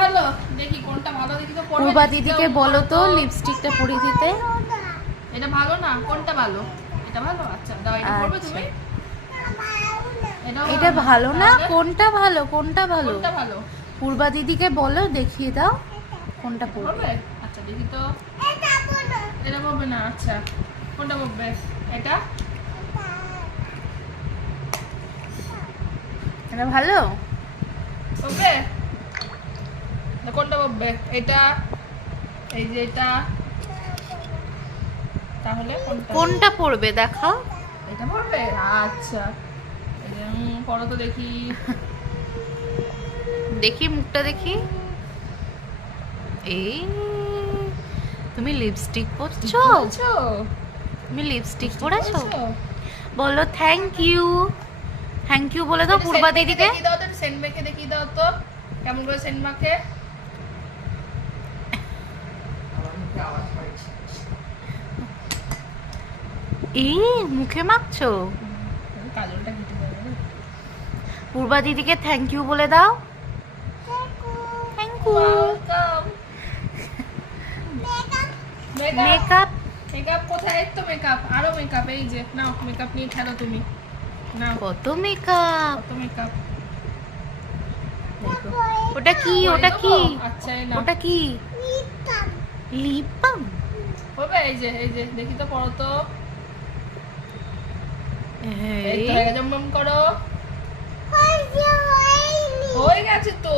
ভালো দেখি কোনটা ভালো দেখি তো পড়বে। পূর্বা দিদিকে বলো তো লিপস্টিকটা পরিয়ে দিতে। এটা ভালো না, কোনটা ভালো? এটা ভালো, আচ্ছা দাও, এটা পড়বে তুমি। এটা ভালো না, কোনটা ভালো? কোনটা ভালো? কোনটা ভালো? পূর্বা দিদিকে বলো দেখিয়ে দাও কোনটা পরবে। পড়বে, আচ্ছা দেখি তো। এটা পড়বে না, আচ্ছা কোনটা পড়বে? এটা এটা ভালো পড়বে না, কোনটা পড়বে? এটা, এই যে এটা, তাহলে কোনটা? কোনটা পরবে দেখাও। এটা পড়বে, আচ্ছা পড়ো তো দেখি। দেখি মুখটা দেখি। এই তুমি লিপস্টিক পরছো? বলছো তুমি লিপস্টিক পরেছো? বলো থ্যাংক ইউ। থ্যাংক ইউ বলে দাও পূর্বা দিদিকে। কি দাও তো, সেন্ট মেখে দেখি দাও তো কেমন করে সেন্ট মাখে। এই মুখে মাখছো? কাজলটা কেটে যাবে। পূর্বা দিদিকে থ্যাংক ইউ বলে দাও। Thank you. Welcome. Makeup makeup কোথায়? এই তো মেকআপ, আরো মেকআপ, এই যে নাও মেকআপ নিয়ে খেলো তুমি। নাও কত মেকআপ। কত মেকআপ। ওটা কি? ওটা কি? আচ্ছা এই নাও। ওটা কি? Lip balm. হবে, এই যে দেখি তো, পড়ো তো। এই তো এই হয়ে গেছে, করো। হয়ে গেছে তো।